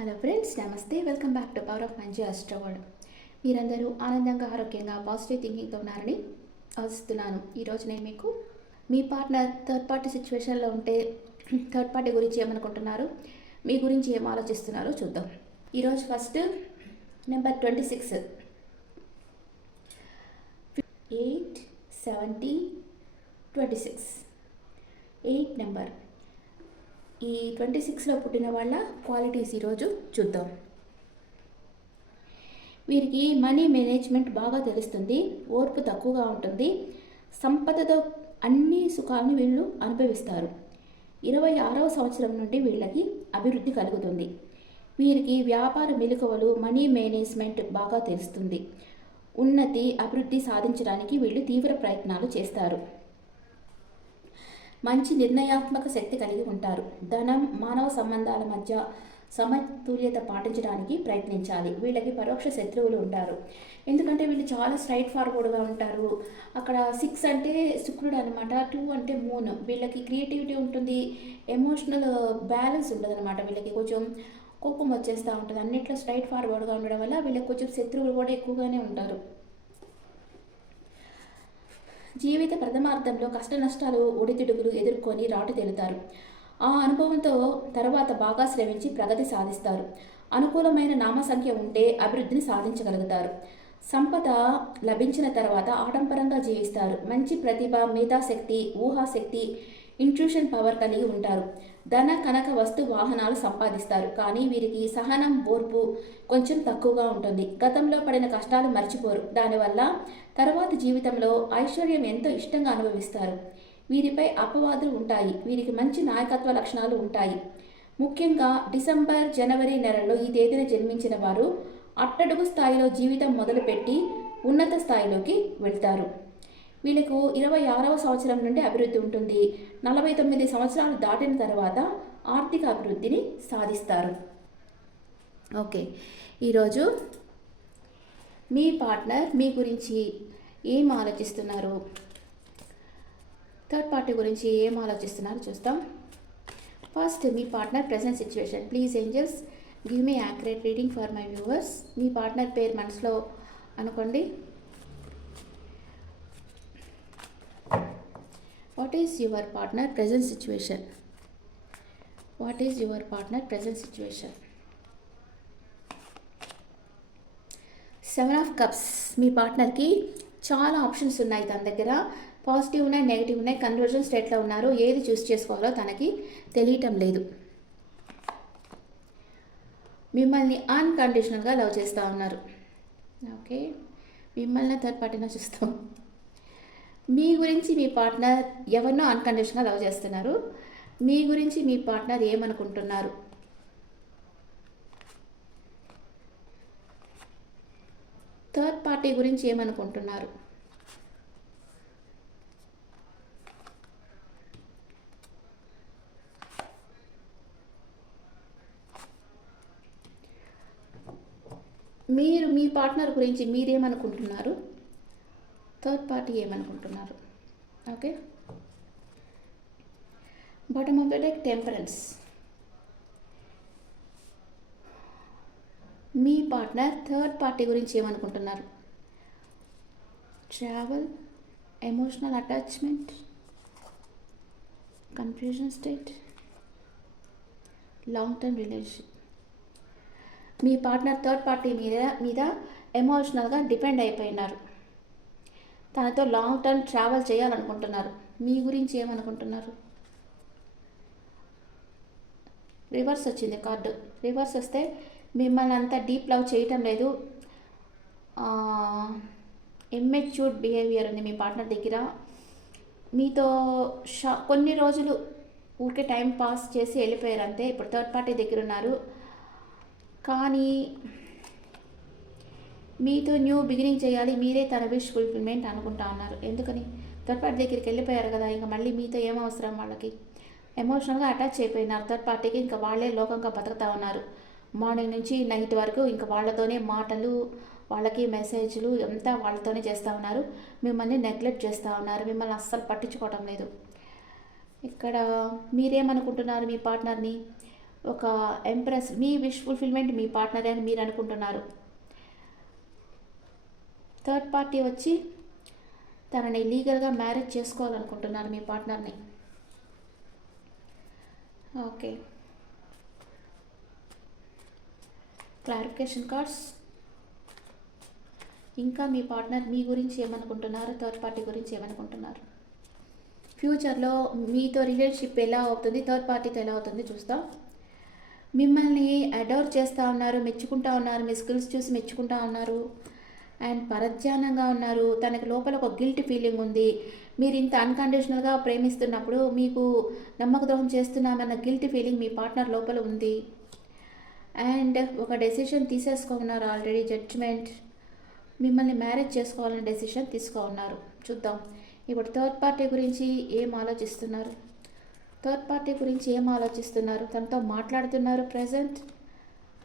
Hello friends, నమస్తే. Welcome back to power of మంచి అస్ట్రోవర్డ్. మీరందరూ ఆనందంగా, ఆరోగ్యంగా, పాజిటివ్ థింకింగ్తో ఉన్నారని ఆశిస్తున్నాను. ఈరోజు నేను మీకు మీ పార్ట్నర్ థర్డ్ పార్టీ సిచ్యువేషన్లో ఉంటే థర్డ్ పార్టీ గురించి ఏమనుకుంటున్నారు, మీ గురించి ఏం ఆలోచిస్తున్నారో చూద్దాం. ఈరోజు ఫస్ట్ నెంబర్ 26, 8, 70, 26, 8 నెంబర్. ఈ 26లో పుట్టిన వాళ్ళ క్వాలిటీస్ ఈరోజు చూద్దాం. వీరికి మనీ మేనేజ్మెంట్ బాగా తెలుస్తుంది, ఓర్పు తక్కువగా ఉంటుంది, సంపదతో అన్ని సుఖాలను వీళ్ళు అనుభవిస్తారు. 26వ సంవత్సరం నుండి వీళ్ళకి అభివృద్ధి కలుగుతుంది. వీరికి వ్యాపార మెలకువలు, మనీ మేనేజ్మెంట్ బాగా తెలుస్తుంది. ఉన్నతి, అభివృద్ధి సాధించడానికి వీళ్ళు తీవ్ర ప్రయత్నాలు చేస్తారు. మంచి నిర్ణయాత్మక శక్తి కలిగి ఉంటారు. ధనం, మానవ సంబంధాల మధ్య సమతుల్యత పాటించడానికి ప్రయత్నించాలి. వీళ్ళకి పరోక్ష శత్రువులు ఉంటారు, ఎందుకంటే వీళ్ళు చాలా స్ట్రైట్ ఫార్వర్డ్గా ఉంటారు. అక్కడ 6 అంటే శుక్రుడు అనమాట, 2 అంటే మూన్. వీళ్ళకి క్రియేటివిటీ ఉంటుంది, ఎమోషనల్ బ్యాలెన్స్ ఉంటుంది అనమాట. వీళ్ళకి కొంచెం కోపం వచ్చేస్తూ ఉంటుంది. అన్నిట్లో స్ట్రైట్ ఫార్వర్డ్గా ఉండడం వల్ల వీళ్ళకి కొంచెం శత్రువులు కూడా ఎక్కువగానే ఉంటారు. జీవిత ప్రథమార్థంలో కష్ట నష్టాలు, ఒడిదుడుకులు ఎదుర్కొని రాటు తేలుతారు. ఆ అనుభవంతో తర్వాత బాగా శ్రమించి ప్రగతి సాధిస్తారు. అనుకూలమైన నామ సంఖ్య ఉంటే అభివృద్ధిని సాధించగలుగుతారు. సంపద లభించిన తర్వాత ఆడంబరంగా జీవిస్తారు. మంచి ప్రతిభ, మేధాశక్తి, ఊహాశక్తి, ఇంట్యూషన్ పవర్ కలిగి ఉంటారు. ధన, కనక, వస్తు, వాహనాలు సంపాదిస్తారు. కానీ వీరికి సహనం, ఓర్పు కొంచెం తక్కువగా ఉంటుంది. గతంలో పడిన కష్టాలు మర్చిపోరు. దానివల్ల తర్వాత జీవితంలో ఐశ్వర్యం ఎంతో ఇష్టంగా అనుభవిస్తారు. వీరిపై అపవాదులు ఉంటాయి. వీరికి మంచి నాయకత్వ లక్షణాలు ఉంటాయి. ముఖ్యంగా డిసెంబర్, జనవరి నెలలో ఈ తేదీన జన్మించిన వారు అట్టడుగు స్థాయిలో జీవితం మొదలుపెట్టి ఉన్నత స్థాయిలోకి వెళ్తారు. వీళ్ళకు 26వ సంవత్సరం నుండి అభివృద్ధి ఉంటుంది. 49 సంవత్సరాలు దాటిన తర్వాత ఆర్థిక అభివృద్ధిని సాధిస్తారు. ఓకే, ఈరోజు మీ పార్ట్నర్ మీ గురించి ఏం ఆలోచిస్తున్నారు, థర్డ్ పార్టీ గురించి ఏం ఆలోచిస్తున్నారు చూస్తాం. First, me partner present situation. Please angels, give me accurate reading for my viewers. Me partner పేరు మనసులో అనుకోండి. What is your partner present situation? What is your partner present situation? 7 of Cups. మీ పార్ట్నర్కి చాలా options ఉన్నాయి. తన దగ్గర positive ఉన్నాయి, negative ఉన్నాయి, conversion స్టేట్లో ఉన్నారు. ఏది చూస్ చేసుకోవాలో తనకి తెలియటం లేదు. మిమ్మల్ని అన్కండిషనల్గా లవ్ చేస్తూ ఉన్నారు. ఓకే, మిమ్మల్ని థర్డ్ పార్టీనా చూస్తాం. మీ గురించి మీ పార్ట్నర్ ఎవరినో అన్కండిషన్గా లవ్ చేస్తున్నారు. మీ గురించి మీ పార్ట్నర్ ఏమనుకుంటున్నారు? థర్డ్ పార్టీ గురించి ఏమనుకుంటున్నారు? మీరు మీ పార్ట్నర్ గురించి మీరేమనుకుంటున్నారు? థర్డ్ పార్టీ ఏమనుకుంటున్నారు? Okay, bottom of the deck temperance. మీ పార్ట్నర్ థర్డ్ పార్టీ గురించి ఏమనుకుంటున్నారు? Travel, emotional attachment, confusion state, long term relationship. మీ పార్ట్నర్ థర్డ్ పార్టీ మీద ఎమోషనల్గా డిపెండ్ అయిపోయినారు. తనతో లాంగ్ టర్మ్ ట్రావెల్ చేయాలనుకుంటున్నారు. మీ గురించి ఏమనుకుంటున్నారు? రివర్స్ వచ్చింది కార్డు. రివర్స్ వస్తే మిమ్మల్ని అంత డీప్ లవ్ చేయటం లేదు. ఇమ్మెచ్యూర్డ్ బిహేవియర్ ఉంది మీ పార్ట్నర్ దగ్గర. మీతో కొన్ని రోజులు ఊరికే టైం పాస్ చేసి వెళ్ళిపోయారు అంతే. ఇప్పుడు థర్డ్ పార్టీ దగ్గర ఉన్నారు, కానీ మీతో న్యూ బిగినింగ్ చేయాలి, మీరే తన విష్ ఫుల్ఫిల్మెంట్ అనుకుంటా ఉన్నారు. ఎందుకని? థర్డ్ పార్టీ దగ్గరికి వెళ్ళిపోయారు కదా, ఇంకా మళ్ళీ మీతో ఏం అవసరం వాళ్ళకి. ఎమోషనల్గా అటాచ్ అయిపోయినారు థర్డ్ పార్టీకి. ఇంకా వాళ్ళే లోకంగా బతుకుతూ ఉన్నారు. మార్నింగ్ నుంచి నైట్ వరకు ఇంకా వాళ్ళతోనే మాటలు, వాళ్ళకి మెసేజ్లు అంతా వాళ్ళతోనే చేస్తూ ఉన్నారు. మిమ్మల్ని నెగ్లెక్ట్ చేస్తూ ఉన్నారు, మిమ్మల్ని అస్సలు పట్టించుకోవటం లేదు. ఇక్కడ మీరేమనుకుంటున్నారు మీ పార్ట్నర్ని? ఒక ఎంప్రెస్, మీ విష్ ఫుల్ఫిల్మెంట్ మీ పార్ట్నరే అని మీరు అనుకుంటున్నారు. థర్డ్ పార్టీ వచ్చి తనని లీగల్గా మ్యారేజ్ చేసుకోవాలనుకుంటున్నారు మీ పార్ట్నర్ని. Okay, clarification cards. ఇంకా మీ పార్ట్నర్ మీ గురించి ఏమనుకుంటున్నారు, థర్డ్ పార్టీ గురించి ఏమనుకుంటున్నారు, ఫ్యూచర్లో మీతో రిలేషన్షిప్ ఎలా అవుతుంది, థర్డ్ పార్టీతో ఎలా అవుతుంది చూస్తాం. మిమ్మల్ని అడోర్ చేస్తూ ఉన్నారు, మెచ్చుకుంటూ ఉన్నారు, మీ స్కిల్స్ చూసి మెచ్చుకుంటూ ఉన్నారు అండ్ పరధ్యానంగా ఉన్నారు. తనకి లోపల ఒక గిల్ట్ ఫీలింగ్ ఉంది. మీరు ఇంత అన్కండిషనల్గా ప్రేమిస్తున్నప్పుడు మీకు నమ్మక ద్రోహం చేస్తున్నామన్న గిల్ట్ ఫీలింగ్ మీ పార్ట్నర్ లోపల ఉంది. అండ్ ఒక డెసిషన్ తీసేసుకున్నారు ఆల్రెడీ, జడ్జ్మెంట్. మిమ్మల్ని మ్యారేజ్ చేసుకోవాలని డెసిషన్ తీసుకోన్నారు. చూద్దాం ఇప్పుడు థర్డ్ పార్టీ గురించి ఏం ఆలోచిస్తున్నారు, థర్డ్ పార్టీ గురించి ఏం ఆలోచిస్తున్నారు, తనతో మాట్లాడుతున్నారు. ప్రజెంట్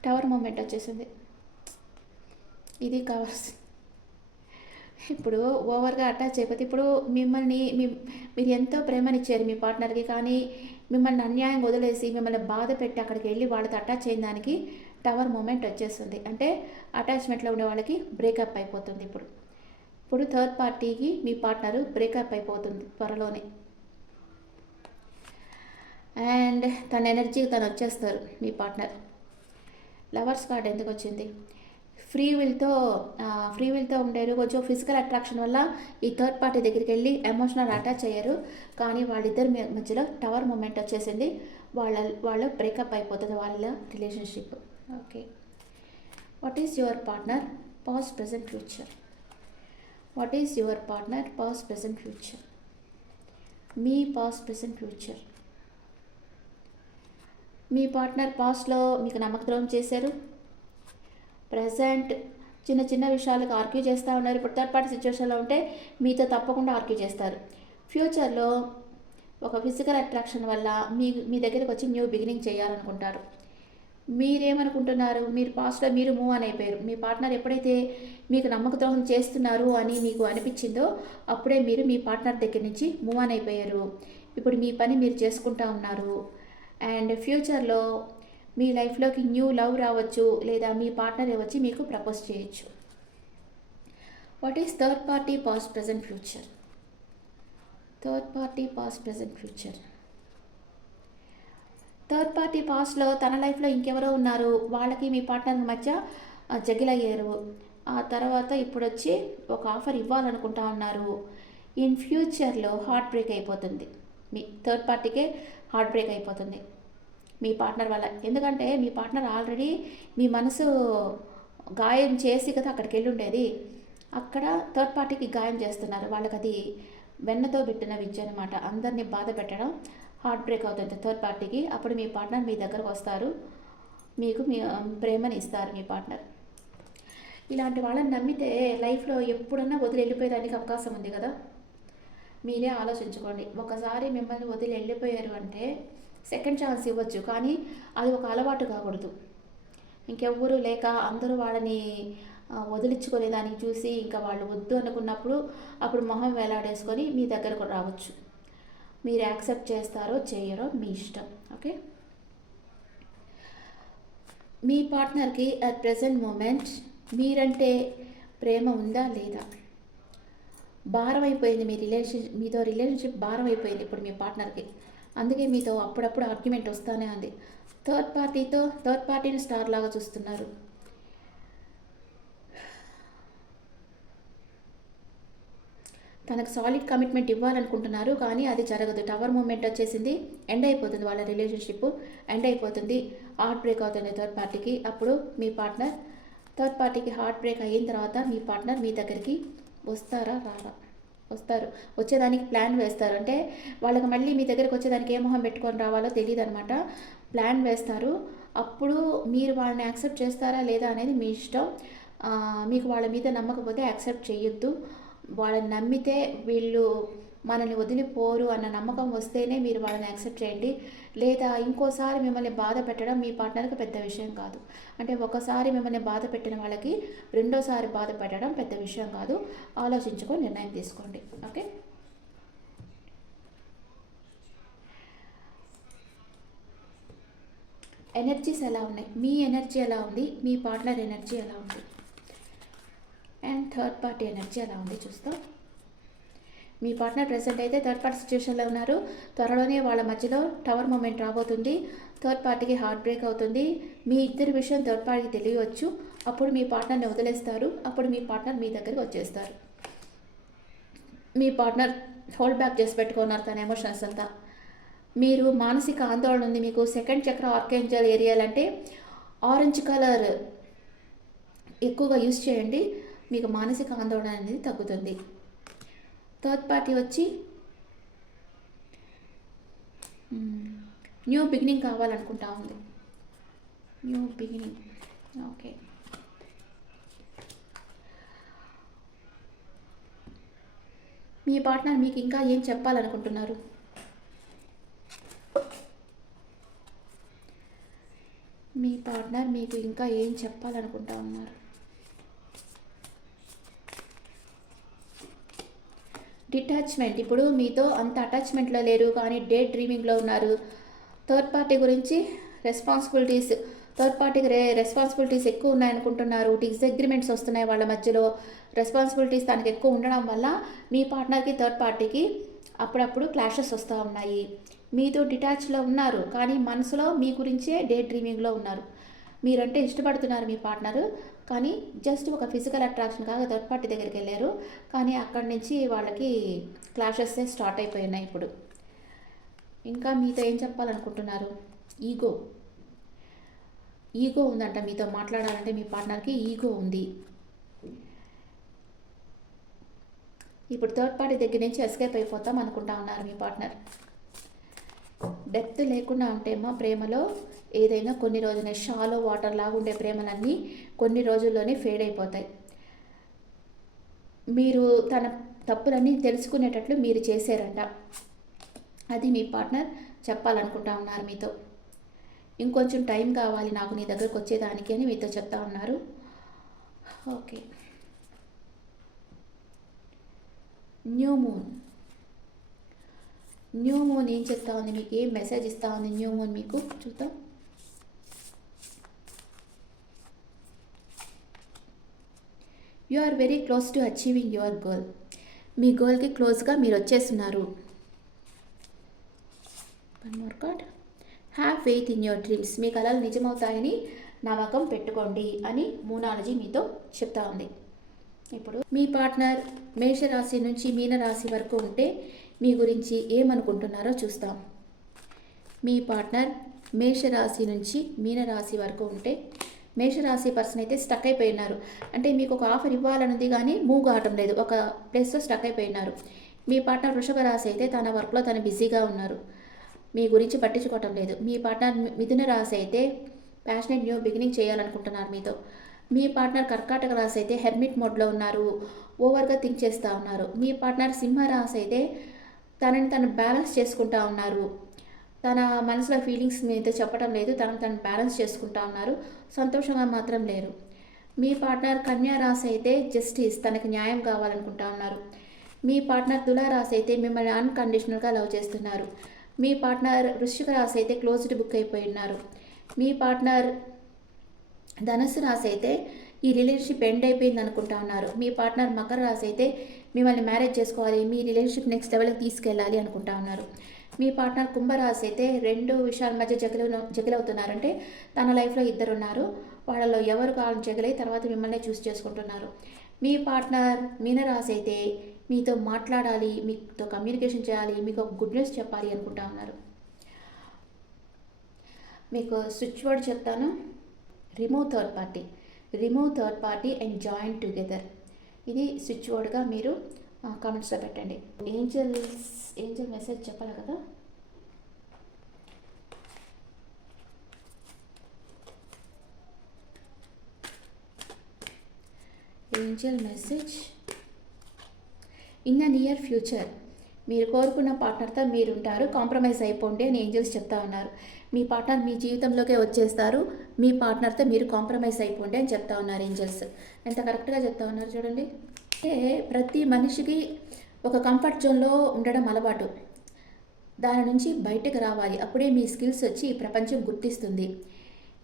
టవర్ మూమెంట్ వచ్చేసింది, ఇది కావాల్సింది. ఇప్పుడు ఓవర్గా అటాచ్ అయిపోతే, ఇప్పుడు మిమ్మల్ని మీరు ఎంతో ప్రేమనిచ్చారు మీ పార్ట్నర్కి, కానీ మిమ్మల్ని అన్యాయం వదిలేసి మిమ్మల్ని బాధ పెట్టి అక్కడికి వెళ్ళి వాళ్ళతో అటాచ్ అయిన దానికి టవర్ మూమెంట్ వచ్చేస్తుంది. అంటే అటాచ్మెంట్లో ఉండే వాళ్ళకి బ్రేకప్ అయిపోతుంది. ఇప్పుడు థర్డ్ పార్టీకి మీ పార్ట్నరు బ్రేకప్ అయిపోతుంది త్వరలోనే. అండ్ తన ఎనర్జీకి తను వచ్చేస్తారు మీ పార్ట్నర్. లవర్స్ కార్డ్ ఎందుకు వచ్చింది, ఫ్రీ విల్తో ఉండేరు. కొంచెం ఫిజికల్ అట్రాక్షన్ వల్ల ఈ థర్డ్ పార్టీ దగ్గరికి వెళ్ళి ఎమోషనల్ అటాచ్ అయ్యారు, కానీ వాళ్ళిద్దరి మధ్యలో టవర్ మూమెంట్ వచ్చేసింది. వాళ్ళ బ్రేకప్ అయిపోతుంది వాళ్ళ relationship. Okay, what is your partner past present future, what is your partner past present future, me past present future. Me partner పాస్ట్లో మీకు నమ్మక ద్రోహం చేశారు, ప్రజెంట్ చిన్న చిన్న విషయాలకు ఆర్గ్యూ చేస్తూ ఉన్నారు. ఇప్పుడు థర్డ్ పార్టీ సిచ్యువేషన్లో ఉంటే మీతో తప్పకుండా ఆర్గ్యూ చేస్తారు. ఫ్యూచర్లో ఒక ఫిజికల్ అట్రాక్షన్ వల్ల మీ దగ్గరికి వచ్చి న్యూ బిగినింగ్ చేయాలనుకుంటారు. మీరేమనుకుంటున్నారు, మీరు పాస్ట్లో మీరు మూవ్ ఆన్ అయిపోయారు. మీ పార్ట్నర్ ఎప్పుడైతే మీకు నమ్మక ద్రోహం చేస్తున్నారు అని మీకు అనిపించిందో అప్పుడే మీరు మీ పార్ట్నర్ దగ్గర నుంచి మూవ్ ఆన్ అయిపోయారు. ఇప్పుడు మీ పని మీరు చేసుకుంటూ ఉన్నారు. అండ్ ఫ్యూచర్లో మీ లైఫ్లోకి న్యూ లవ్ రావచ్చు, లేదా మీ పార్ట్నర్ వచ్చి మీకు ప్రపోజ్ చేయొచ్చు. What is third party past present future, third party past present future. Third party పాస్ట్లో తన లైఫ్లో ఇంకెవరో ఉన్నారు, వాళ్ళకి మీ పార్ట్నర్ మధ్య జగిలయ్యారు. ఆ తర్వాత ఇప్పుడు వచ్చి ఒక ఆఫర్ ఇవ్వాలనుకుంటా ఉన్నారు. ఇన్ ఫ్యూచర్లో హార్ట్ బ్రేక్ అయిపోతుంది, మీ థర్డ్ పార్టీకే హార్ట్ బ్రేక్ అయిపోతుంది మీ పార్ట్నర్ వల్ల. ఎందుకంటే మీ పార్ట్నర్ ఆల్రెడీ మీ మనసు గాయం చేసి కదా అక్కడికి వెళ్ళి ఉండేది. అక్కడ థర్డ్ పార్టీకి గాయం చేస్తున్నారు. వాళ్ళకి అది వెన్నతో పెట్టిన విద్య అనమాట. అందరినీ బాధ పెట్టడం, హార్ట్ బ్రేక్ అవుతుంది థర్డ్ పార్టీకి. అప్పుడు మీ పార్ట్నర్ మీ దగ్గరకు వస్తారు, మీకు మీ ప్రేమని ఇస్తారు మీ పార్ట్నర్. ఇలాంటి వాళ్ళని నమ్మితే లైఫ్లో ఎప్పుడన్నా వదిలి వెళ్ళిపోయేదానికి అవకాశం ఉంది కదా. మీరే ఆలోచించుకోండి. ఒకసారి మిమ్మల్ని వదిలి వెళ్ళిపోయారు అంటే సెకండ్ ఛాన్స్ ఇవ్వచ్చు, కానీ అది ఒక అలవాటు కాకూడదు. ఇంకెవ్వరూ లేక అందరూ వాళ్ళని వదిలించుకునేదానికి చూసి ఇంకా వాళ్ళు వద్దు అనుకున్నప్పుడు అప్పుడు మొహం వేలాడేసుకొని మీ దగ్గరకు రావచ్చు. మీరు యాక్సెప్ట్ చేస్తారో చేయరో మీ ఇష్టం. ఓకే, మీ పార్ట్నర్కి అట్ ప్రెజెంట్ మూమెంట్ మీరంటే ప్రేమ ఉందా లేదా, భారం అయిపోయింది మీతో రిలేషన్షిప్ భారం అయిపోయింది ఇప్పుడు మీ పార్ట్నర్కి. అందుకే మీతో అప్పుడప్పుడు ఆర్గ్యుమెంట్ వస్తూనే ఉంది. థర్డ్ పార్టీని స్టార్ లాగా చూస్తున్నారు. తనకు సాలిడ్ కమిట్మెంట్ ఇవ్వాలనుకుంటున్నారు, కానీ అది జరగదు. టవర్ మూమెంట్ వచ్చేసింది, ఎండ్ అయిపోతుంది వాళ్ళ రిలేషన్షిప్, ఎండ్ అయిపోతుంది. హార్ట్ బ్రేక్ అవుతుంది థర్డ్ పార్టీకి. అప్పుడు మీ పార్ట్నర్ థర్డ్ పార్టీకి హార్ట్ బ్రేక్ అయిన తర్వాత మీ పార్ట్నర్ మీ దగ్గరికి వస్తారా రారా, వస్తారు. వచ్చేదానికి ప్లాన్ వేస్తారు. అంటే వాళ్ళకి మళ్ళీ మీ దగ్గరికి వచ్చేదానికి ఏ మొహం పెట్టుకొని రావాలో తెలియదు అనమాట. ప్లాన్ వేస్తారు. అప్పుడు మీరు వాళ్ళని యాక్సెప్ట్ చేస్తారా లేదా అనేది మీ ఇష్టం. మీకు వాళ్ళ మీద నమ్మకపోతే యాక్సెప్ట్ చేయొద్దు. వాళ్ళని నమ్మితే వీళ్ళు మనల్ని వదిలిపోరు అన్న నమ్మకం వస్తేనే మీరు వాళ్ళని యాక్సెప్ట్ చేయండి. లేదా ఇంకోసారి మిమ్మల్ని బాధ పెట్టడం మీ పార్ట్నర్కి పెద్ద విషయం కాదు. అంటే ఒకసారి మిమ్మల్ని బాధ పెట్టిన వాళ్ళకి రెండోసారి బాధ పెట్టడం పెద్ద విషయం కాదు. ఆలోచించుకొని నిర్ణయం తీసుకోండి. ఓకే, ఎనర్జీస్ ఎలా ఉన్నాయి, మీ ఎనర్జీ ఎలా ఉంది, మీ పార్ట్నర్ ఎనర్జీ ఎలా ఉంది, అండ్ థర్డ్ పార్టీ ఎనర్జీ ఎలా ఉంది చూస్తాం. మీ పార్ట్నర్ ప్రెసెంట్ అయితే థర్డ్ పార్టీ సిచ్యువేషన్లో ఉన్నారు. త్వరలోనే వాళ్ళ మధ్యలో టవర్ మూమెంట్ రాబోతుంది. థర్డ్ పార్టీకి హార్ట్ బ్రేక్ అవుతుంది. మీ ఇద్దరి విషయం థర్డ్ పార్టీకి తెలియవచ్చు. అప్పుడు మీ పార్ట్నర్ని వదిలేస్తారు. అప్పుడు మీ పార్ట్నర్ మీ దగ్గరికి వచ్చేస్తారు. మీ పార్ట్నర్ హోల్డ్ బ్యాక్ చేసి పెట్టుకున్నారు తన ఎమోషన్స్ అంతా. మీరు మానసిక ఆందోళన ఉంది మీకు. సెకండ్ చక్ర ఆర్కేంజల్ ఏరియాలంటే ఆరెంజ్ కలర్ ఎక్కువగా యూజ్ చేయండి, మీకు మానసిక ఆందోళన అనేది తగ్గుతుంది. థర్డ్ పార్టీ వచ్చి న్యూ బిగినింగ్ కావాలనుకుంటా ఉంది. New beginning. ఓకే, మీ పార్ట్నర్ మీకు ఇంకా ఏం చెప్పాలనుకుంటున్నారు? మీ పార్ట్నర్ మీకు ఇంకా ఏం చెప్పాలనుకుంటా ఉన్నారు? డిటాచ్మెంట్. ఇప్పుడు మీతో అంత అటాచ్మెంట్లో లేరు, కానీ డే డ్రీమింగ్లో ఉన్నారు. థర్డ్ పార్టీ గురించి రెస్పాన్సిబిలిటీస్, థర్డ్ పార్టీకి రెస్పాన్సిబిలిటీస్ ఎక్కువ ఉన్నాయనుకుంటున్నారు. డిస్అగ్రిమెంట్స్ వస్తున్నాయి వాళ్ళ మధ్యలో. రెస్పాన్సిబిలిటీస్ తనకి ఎక్కువ ఉండడం వల్ల మీ పార్ట్నర్కి థర్డ్ పార్టీకి అప్పుడప్పుడు క్లాషెస్ వస్తూ ఉన్నాయి. మీతో డిటాచ్లో ఉన్నారు, కానీ మనసులో మీ గురించే డే డ్రీమింగ్లో ఉన్నారు. మీరంటే ఇష్టపడుతున్నారు మీ పార్ట్నరు, కానీ జస్ట్ ఒక ఫిజికల్ అట్రాక్షన్ కాగా థర్డ్ పార్టీ దగ్గరికి వెళ్ళారు, కానీ అక్కడి నుంచి వాళ్ళకి క్లాషెస్ స్టార్ట్ అయిపోయి ఉన్నాయి ఇప్పుడు. ఇంకా మీతో ఏం చెప్పాలనుకుంటున్నారు? ఈగో. ఈగో ఉందంట మీతో మాట్లాడాలంటే. మీ పార్ట్నర్కి ఈగో ఉంది. ఇప్పుడు థర్డ్ పార్టీ దగ్గర నుంచి ఎస్కేప్ అయిపోతాం అనుకుంటా ఉన్నారు మీ పార్ట్నర్. డెప్త్ లేకుండా ఉంటేమో ప్రేమలో ఏదైనా కొన్ని రోజులే షాలో వాటర్ లాగా ఉండే ప్రేమలన్నీ కొన్ని రోజుల్లోనే ఫేడ్ అయిపోతాయి. మీరు తన తప్పులన్నీ తెలుసుకునేటట్లు మీరు చేశారంట. అది మీ పార్ట్నర్ చెప్పాలనుకుంటా ఉన్నారు మీతో. ఇంకొంచెం టైం కావాలి నాకు నీ దగ్గరకు వచ్చేదానికి అని మీతో చెప్తా ఉన్నారు. Okay, new moon. New moon ఏం చెప్తా ఉంది మీకు? ఏం మెసేజ్ ఇస్తా ఉంది న్యూ మూన్ మీకు? చూద్దాం. You are very close to achieving your goal. మీ గోల్కి క్లోజ్గా మీరు వచ్చేస్తున్నారు. One more card. Have faith in your dreams. మీ కలలు నిజమవుతాయని నమ్మకం పెట్టుకోండి అని మూనాలజీ మీతో చెప్తా ఉంది. ఇప్పుడు మీ పార్ట్నర్ మేషరాశి నుంచి మీనరాశి వరకు ఉంటే మీ గురించి ఏమనుకుంటున్నారో చూస్తాం. మీ పార్ట్నర్ మేషరాశి నుంచి మీనరాశి వరకు ఉంటే, మేషరాశి పర్సన్ అయితే స్టక్ అయిపోయినారు. అంటే మీకు ఒక ఆఫర్ ఇవ్వాలనుంది కానీ మూవ్ కావటం లేదు, ఒక ప్లేస్లో స్టక్ అయిపోయినారు. మీ పార్ట్నర్ వృషభ రాశి అయితే తన వర్క్లో తను బిజీగా ఉన్నారు, మీ గురించి పట్టించుకోవటం లేదు. మీ పార్ట్నర్ మిథున రాశి అయితే ప్యాషనెట్ న్యూ బిగినింగ్ చేయాలనుకుంటున్నారు మీతో. మీ పార్ట్నర్ కర్కాటక రాశి అయితే హెర్మిట్ మోడ్లో ఉన్నారు, ఓవర్గా థింక్ చేస్తూ ఉన్నారు. మీ పార్ట్నర్ సింహరాశి అయితే తనని తను బ్యాలెన్స్ చేసుకుంటా ఉన్నారు, తన మనసులో ఫీలింగ్స్ మీతో చెప్పడం లేదు, తను బ్యాలెన్స్ చేసుకుంటా ఉన్నారు, సంతోషంగా మాత్రం లేరు. మీ పార్ట్నర్ కన్యా రాశి అయితే జస్టిస్, తనకు న్యాయం కావాలనుకుంటా ఉన్నారు. మీ పార్ట్నర్ తులారాశి అయితే మిమ్మల్ని అన్కండిషనల్గా లవ్ చేస్తున్నారు. మీ పార్ట్నర్ వృశ్చిక రాశి అయితే క్లోజ్డ్ బుక్ అయిపోయి ఉన్నారు. మీ పార్ట్నర్ ధనుసు రాశి అయితే ఈ రిలేషన్షిప్ ఎండ్ అయిపోయింది అనుకుంటా ఉన్నారు. మీ పార్ట్నర్ మకర రాశి అయితే మిమ్మల్ని మ్యారేజ్ చేసుకోవాలి, మీ రిలేషన్షిప్ నెక్స్ట్ లెవెల్కి తీసుకెళ్ళాలి అనుకుంటా ఉన్నారు. మీ పార్ట్నర్ కుంభరాశి అయితే రెండు విషయాల మధ్య జగిలవుతున్నారంటే తన లైఫ్లో ఇద్దరు ఉన్నారు, వాళ్ళలో ఎవరు కావాలని జగిలై తర్వాత మిమ్మల్ని చూస్ చేసుకుంటున్నారు. మీ పార్ట్నర్ మీనరాశి అయితే మీతో మాట్లాడాలి, మీతో కమ్యూనికేషన్ చేయాలి, మీకు ఒక గుడ్ న్యూస్ చెప్పాలి అనుకుంటా ఉన్నారు. మీకు స్విచ్ వర్డ్ చెప్తాను. Remove third party and join together. ఇది స్విచ్ వర్డ్గా మీరు కామెంట్స్లో పెట్టండి. ఏంజల్ మెసేజ్ చెప్పాలి కదా. Angel message. In the near future మీరు కోరుకున్న పార్ట్నర్తో మీరుంటారు, కాంప్రమైజ్ అయిపోండి అని ఏంజల్స్ చెప్తా ఉన్నారు. మీ పార్ట్నర్ మీ జీవితంలోకే వచ్చేస్తారు, మీ పార్ట్నర్తో మీరు కాంప్రమైజ్ అయిపోండి అని చెప్తా ఉన్నారు ఏంజల్స్. ఎంత కరెక్ట్గా చెప్తా ఉన్నారు చూడండి. అంటే ప్రతి మనిషికి ఒక కంఫర్ట్ జోన్లో ఉండడం అలవాటు, దాని నుంచి బయటకు రావాలి, అప్పుడే మీ స్కిల్స్ వచ్చి ఈ ప్రపంచం గుర్తిస్తుంది.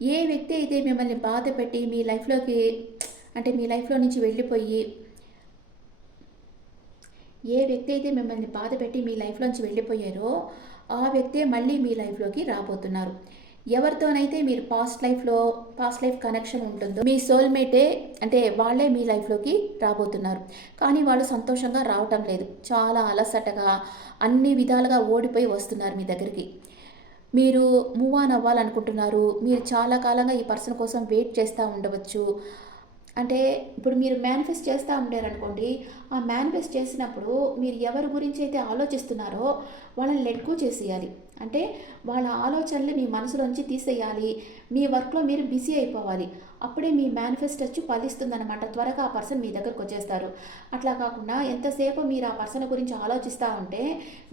ఏ వ్యక్తి అయితే మిమ్మల్ని బాధ పెట్టి మీ లైఫ్‌లోకి అంటే మీ లైఫ్‌లో నుంచి వెళ్ళిపోయి ఏ వ్యక్తి అయితే మిమ్మల్ని బాధపెట్టి మీ లైఫ్‌లోంచి వెళ్ళిపోయారో, ఆ వ్యక్తే మళ్ళీ మీ లైఫ్‌లోకి రాబోతున్నారు. ఎవరితోనైతే మీరు పాస్ట్ లైఫ్ కనెక్షన్ ఉంటుందో, మీ సోల్‌మేటే అంటే వాళ్ళే మీ లైఫ్‌లోకి రాబోతున్నారు. కానీ వాళ్ళు సంతోషంగా రావటం లేదు. చాలా అలసటగా, అన్ని విధాలుగా ఓడిపోయి వస్తున్నారు మీ దగ్గరికి. మీరు మూవ్ ఆన్ అవ్వాలనుకుంటున్నారు. మీరు చాలా కాలంగా ఈ పర్సన్ కోసం వెయిట్ చేస్తా ఉండవచ్చు. అంటే ఇప్పుడు మీరు మేనిఫెస్ట్ చేస్తా ఉంటారనుకోండి, ఆ మేనిఫెస్ట్ చేసినప్పుడు మీరు ఎవరి గురించి అయితే ఆలోచిస్తున్నారో వాళ్ళని లెట్ గో చేసేయాలి. అంటే వాళ్ళ ఆలోచనలు మీ మనసులోంచి తీసేయాలి. మీ వర్క్‌లో మీరు బిజీ అయిపోవాలి. అప్పుడే మీ మేనిఫెస్ట్ వచ్చి ఫలిస్తుందనమాట. త్వరగా ఆ పర్సన్ మీ దగ్గరకొచ్చేస్తారు. అట్లా కాకుండా ఎంతసేపు మీరు ఆ పర్సన్ గురించి ఆలోచిస్తా ఉంటే,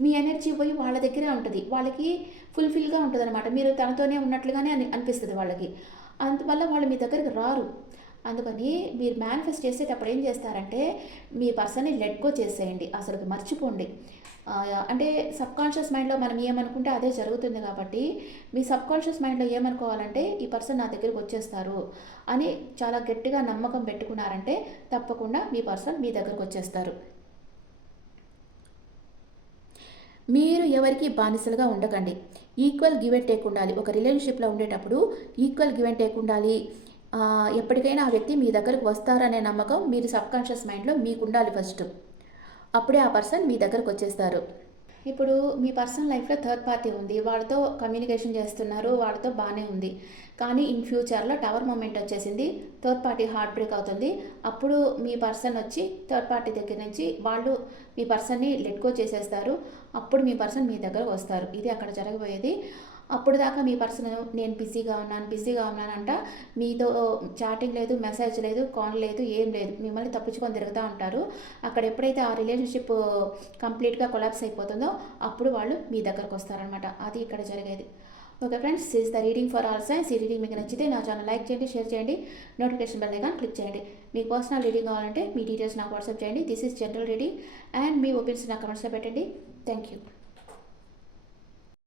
మీ ఎనర్జీ పోయి వాళ్ళ దగ్గరే ఉంటది. వాళ్ళకి ఫుల్‌ఫిల్‌గా ఉంటదనమాట. మీరు తనతోనే ఉన్నట్లుగానే అనిపిస్తది వాళ్ళకి. అందువల్ల వాళ్ళు మీ దగ్గరికి రారు. అందుకని మీరు మేనిఫెస్ట్ చేసేటప్పుడు ఏం చేస్తారంటే, మీ పర్సన్‌ని లెట్ గో చేసేయండి. అసలుకి మర్చిపోండి. అంటే సబ్‌కాన్షియస్ మైండ్‌లో మనం ఏమనుకుంటే అదే జరుగుతుంది కాబట్టి, మీ సబ్‌కాన్షియస్ మైండ్‌లో ఏమనుకోవాలంటే, ఈ పర్సన్ నా దగ్గరికొచ్చేస్తారు అని చాలా గట్టిగా నమ్మకం పెట్టుకున్నారంటే, తప్పకుండా మీ పర్సన్ మీ దగ్గరకొచ్చేస్తారు. మీరు ఎవరికీ బానిసలుగా ఉండకండి. ఈక్వల్ గివ్ అండ్ టేక్ ఉండాలి. ఒక రిలేషన్‌షిప్‌లో ఉండేటప్పుడు ఈక్వల్ గివ్ అండ్ టేక్ ఉండాలి. ఎప్పటికైనా ఆ వ్యక్తి మీ దగ్గరకు వస్తారనే నమ్మకం మీరు సబ్‌కాన్షియస్ మైండ్‌లో మీకుండాలి ఫస్ట్. అప్పుడే ఆ పర్సన్ మీ దగ్గరకొచ్చేస్తారు. ఇప్పుడు మీ పర్సనల్ లైఫ్‌లో థర్డ్ పార్టీ ఉంది. వాళ్ళతో కమ్యూనికేషన్ చేస్తున్నారు. వాళ్ళతో బానే ఉంది. కానీ ఇన్ ఫ్యూచర్‌లో టవర్ మొమెంట్ వచ్చేసింది. థర్డ్ పార్టీ హార్ట్ బ్రేక్ అవుతుంది. అప్పుడు మీ పర్సన్ వచ్చి థర్డ్ పార్టీ దగ్గర నుంచి వాళ్ళు మీ పర్సన్‌ని లెట్ గో చేసేస్తారు. అప్పుడు మీ పర్సన్ మీ దగ్గరకు వస్తారు. ఇది అక్కడ జరగబోయేది. అప్పుడు దాకా మీ పర్సన్ నేను బిజీగా ఉన్నానంట. మీతో చాటింగ్ లేదు, మెసేజ్ లేదు, కాల్ లేదు, ఏం లేదు. మిమ్మల్ని తప్పించుకొని తిరుగుతా ఉంటారు. అక్కడ ఎప్పుడైతే ఆ రిలేషన్‌షిప్ కంప్లీట్‌గా కొలాప్స్ అయిపోతుందో అప్పుడు వాళ్ళు మీ దగ్గరకొస్తారనమాట. అది ఇక్కడ జరిగేది. Okay friends, this is the reading for all science. ఈ రీడింగ్ మీకు నచ్చితే నా ఛానల్ లైక్ చేయండి, షేర్ చేయండి, నోటిఫికేషన్ బెల్ ఐకాన్ క్లిక్ చేయండి. మీకు పర్సనల్ రీడింగ్ కావాలంటే మీ డీటెయిల్స్ నాకు వాట్సాప్ చేయండి. This is general reading and me opinions నా కమెంట్స్‌లో పెట్టండి. Thank you.